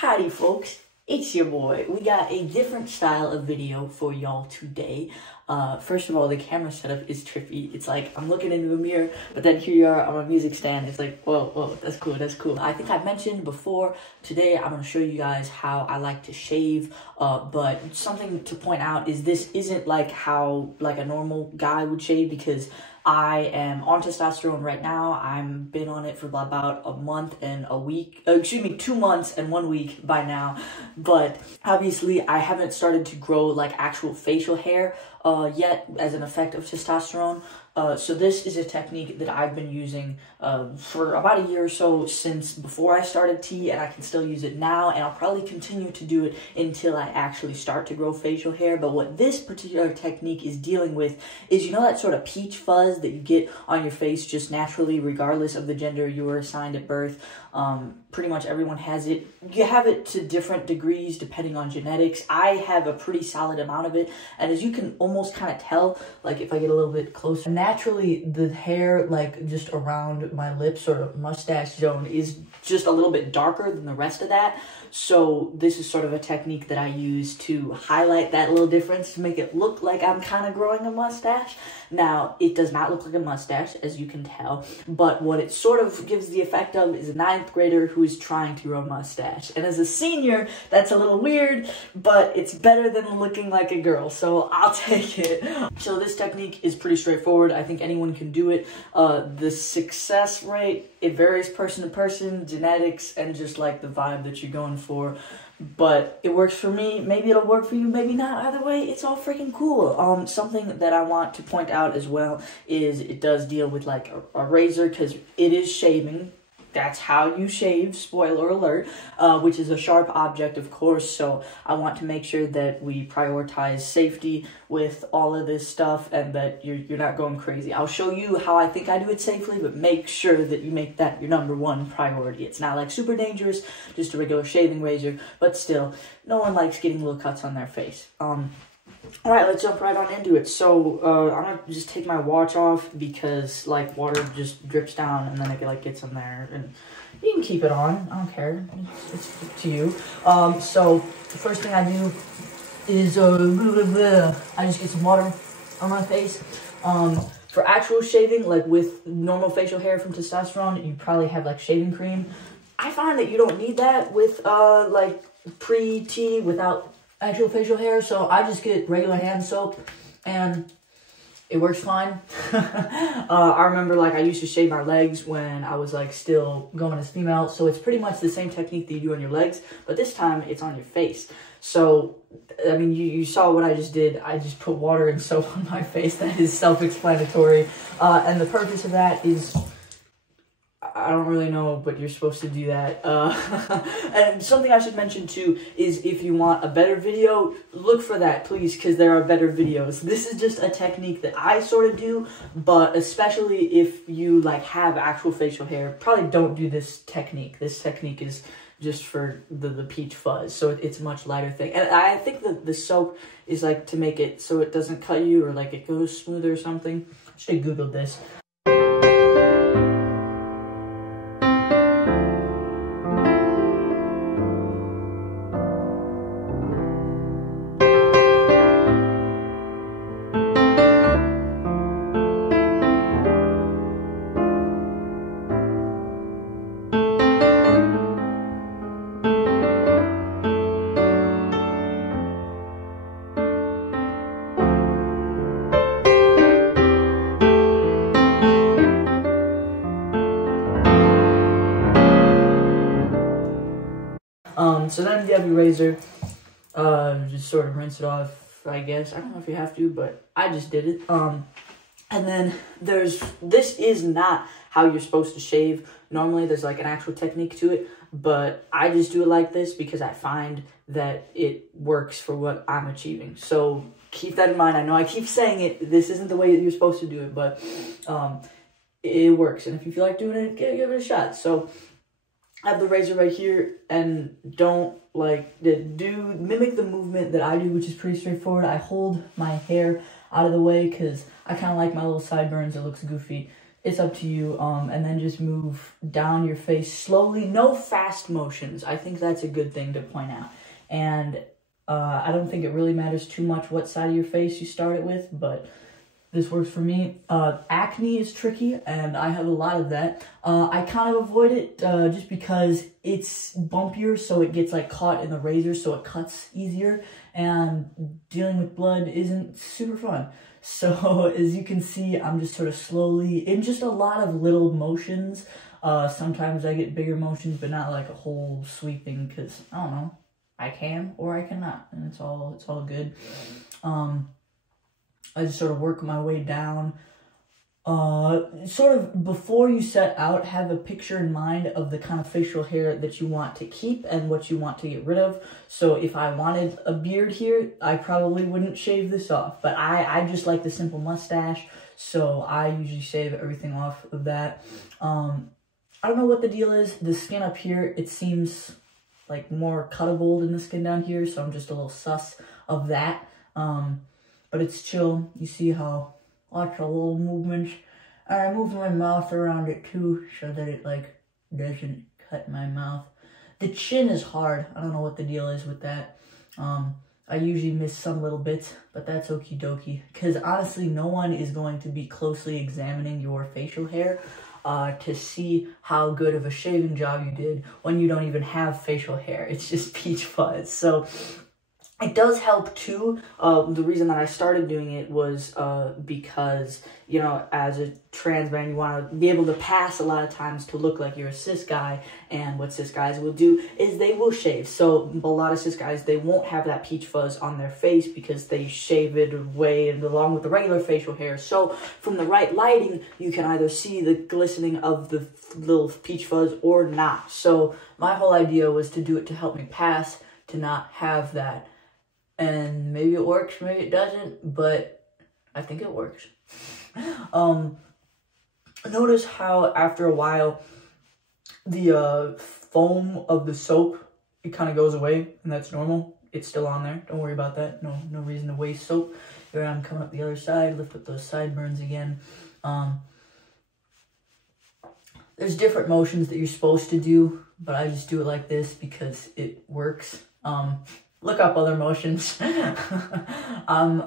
Howdy folks, it's your boy. We got a different style of video for y'all today. First of all, the camera setup is trippy. It's like I'm looking into a mirror, but then here you are on a music stand. It's like, whoa, that's cool, that's cool. I think I mentioned before, today I'm going to show you guys how I like to shave, but something to point out is this isn't like how like a normal guy would shave, because I am on testosterone right now. I've been on it for about a month and a week, 2 months and 1 week by now. But obviously I haven't started to grow like actual facial hair yet as an effect of testosterone. So this is a technique that I've been using for about a year or so since before I started T, and I can still use it now, and I'll probably continue to do it until I actually start to grow facial hair. But what this particular technique is dealing with is, you know, that sort of peach fuzz that you get on your face just naturally regardless of the gender you were assigned at birth. Pretty much everyone has it. You have it to different degrees depending on genetics. I have a pretty solid amount of it, and as you can almost kind of tell, like if I get a little bit closer, naturally the hair like just around my lips or mustache zone is just a little bit darker than the rest of that. So this is sort of a technique that I use to highlight that little difference, to make it look like I'm kind of growing a mustache. Now, it does not look like a mustache, as you can tell, but what it sort of gives the effect of is a 9th grader who is trying to grow a mustache. And as a senior, that's a little weird, but it's better than looking like a girl, so I'll take it. So this technique is pretty straightforward. I think anyone can do it. The success rate, it varies person to person, genetics, and just like the vibe that you're going for. But it works for me. Maybe it'll work for you, maybe not. Either way, it's all freaking cool. Something that I want to point out as well is it does deal with like a razor, because it is shaving. That's how you shave, spoiler alert, which is a sharp object, of course. So I want to make sure that we prioritize safety with all of this stuff, and that you're not going crazy. I'll show you how I think I do it safely, but make sure that you make that your #1 priority. It's not like super dangerous, just a regular shaving razor, but still, no one likes getting little cuts on their face. Alright, let's jump right on into it. So, I'm gonna just take my watch off because, like, water just drips down and then it, like, gets in there. And you can keep it on. I don't care. It's up to you. So, the first thing I do is, I just get some water on my face. For actual shaving, like, with normal facial hair from testosterone, you probably have, like, shaving cream. I find that you don't need that with, like, pre-T without actual facial hair, so I just get regular hand soap, and it works fine. I remember, like, I used to shave my legs when I was, like, still going as female, so it's pretty much the same technique that you do on your legs, but this time it's on your face. So, I mean, you saw what I just did. I just put water and soap on my face. That is self-explanatory, and the purpose of that is, I don't really know, but you're supposed to do that. And something I should mention too is, if you want a better video, look for that, please, because there are better videos. This is just a technique that I sort of do, but especially if you like have actual facial hair, probably don't do this technique. This technique is just for the peach fuzz, so it's a much lighter thing. And I think that the soap is like to make it so it doesn't cut you, or like it goes smoother or something. I should have Googled this. So then you have your razor, just sort of rinse it off, I guess. I don't know if you have to, but I just did it. And then this is not how you're supposed to shave. Normally there's like an actual technique to it, but I just do it like this because I find that it works for what I'm achieving. So keep that in mind. I know I keep saying it, this isn't the way that you're supposed to do it, but it works. And if you feel like doing it, give it a shot. So I have the razor right here, and don't mimic the movement that I do, which is pretty straightforward. I hold my hair out of the way because I kind of like my little sideburns. It looks goofy. it's up to you. And then just move down your face slowly. No fast motions. I think that's a good thing to point out. And I don't think it really matters too much what side of your face you start it with, but this works for me. Acne is tricky, and I have a lot of that. I kind of avoid it just because it's bumpier, so it gets like caught in the razor, so it cuts easier, and dealing with blood isn't super fun. So as you can see, I'm just sort of slowly, in just a lot of little motions. Sometimes I get bigger motions, but not like a whole sweeping, because I don't know, I can or I cannot, and it's all good. I just sort of work my way down. Sort of before you set out, have a picture in mind of the kind of facial hair that you want to keep and what you want to get rid of. So if I wanted a beard here, I probably wouldn't shave this off. But I just like the simple mustache, so I usually shave everything off of that. I don't know what the deal is. The skin up here, it seems like more cuttable than the skin down here, so I'm just a little sus of that. But it's chill. You see how lots of little movements. I move my mouth around it too, so that it like doesn't cut my mouth. The chin is hard. I don't know what the deal is with that. I usually miss some little bits, but that's okie dokie. Because honestly, no one is going to be closely examining your facial hair to see how good of a shaving job you did when you don't even have facial hair. It's just peach fuzz. So it does help too. The reason that I started doing it was because, you know, as a trans man, you want to be able to pass a lot of times to look like you're a cis guy. And what cis guys will do is they will shave. So a lot of cis guys, they won't have that peach fuzz on their face because they shave it away and along with the regular facial hair. So from the right lighting, you can either see the glistening of the little peach fuzz or not. So my whole idea was to do it to help me pass, to not have that. And maybe it works, maybe it doesn't, but I think it works. Notice how after a while, the foam of the soap, it kind of goes away, and that's normal. It's still on there. Don't worry about that. No reason to waste soap. Here I'm coming up the other side, lift up those sideburns again. There's different motions that you're supposed to do, but I just do it like this because it works. Look up other motions. I'm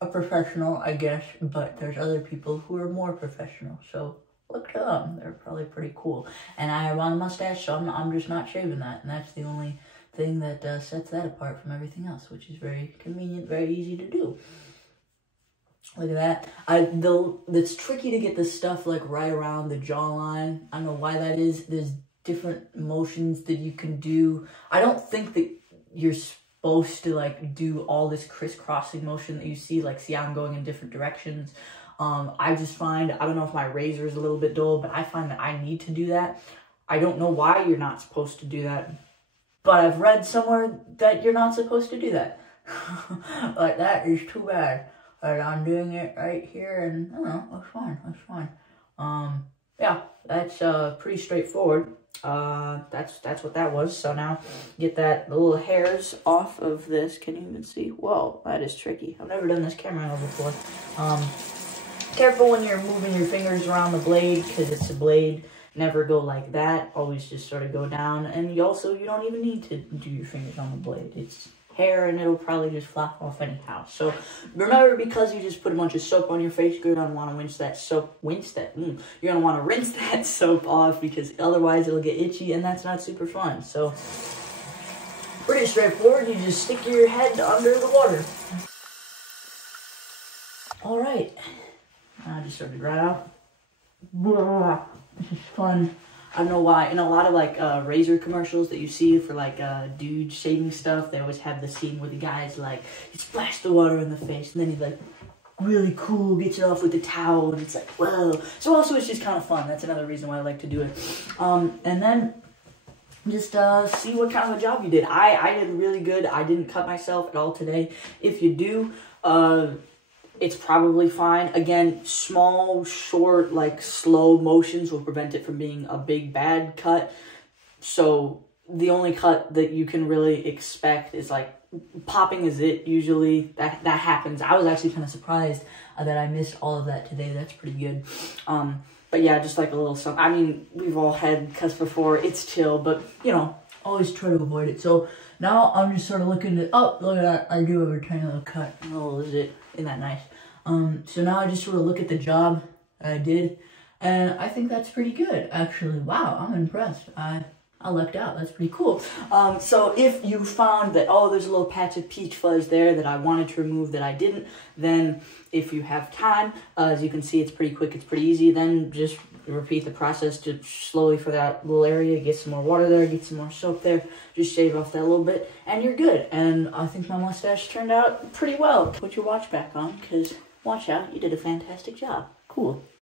a professional, I guess, but there's other people who are more professional, so look to them. They're probably pretty cool. And I have on a mustache, so I'm just not shaving that, and that's the only thing that sets that apart from everything else, which is very convenient, very easy to do. Look at that. It's tricky to get this stuff like right around the jawline. I don't know why that is. There's different motions that you can do. I don't think that you're supposed to like do all this crisscrossing motion that you see. Like, see, I'm going in different directions. I just find, I don't know if my razor is a little bit dull, but I find that I need to do that. I don't know why you're not supposed to do that, but I've read somewhere that you're not supposed to do that. Like, that is too bad. But I'm doing it right here, and I don't know, that's fine, that's fine. Yeah, that's pretty straightforward. That's what that was. So now get that little hairs off of this. Can you even see? Whoa, that is tricky. I've never done this camera angle before. Careful when you're moving your fingers around the blade, because it's a blade. Never go like that. Always just sort of go down. And you don't even need to do your fingers on the blade. It's hair, and it'll probably just flop off anyhow. So remember, because you just put a bunch of soap on your face, you're gonna want to rinse that soap. You're gonna want to rinse that soap off, because otherwise it'll get itchy, and that's not super fun. So pretty straightforward. You just stick your head under the water. All right, I just started right out. This is fun. I don't know why, in a lot of like razor commercials that you see for like dude shaving stuff, they always have the scene where the guy's like, he splashed the water in the face, and then he's like, really cool, gets it off with the towel, and it's like, whoa. So also it's just kind of fun. That's another reason why I like to do it. And then just see what kind of a job you did. I did really good. I didn't cut myself at all today. If you do, it's probably fine. Again, small, short, like slow motions will prevent it from being a big bad cut. So the only cut that you can really expect is like popping is it usually. That happens. I was actually kind of surprised that I missed all of that today. That's pretty good. But yeah, just like a little something. I mean, we've all had cuts before. It's chill, but you know, always try to avoid it. So now I'm just sort of looking at, oh, look at that. I do have a tiny little cut. Oh, isn't that nice? So now I just sort of look at the job I did, and I think that's pretty good, actually. Wow, I'm impressed. I lucked out. That's pretty cool. So if you found that, oh, there's a little patch of peach fuzz there that I wanted to remove that I didn't, then if you have time, as you can see, it's pretty quick, it's pretty easy, then just repeat the process to slowly for that little area, get some more water there, get some more soap there, just shave off that a little bit, and you're good. And I think my mustache turned out pretty well. Put your watch back on, because watch out, you did a fantastic job. Cool.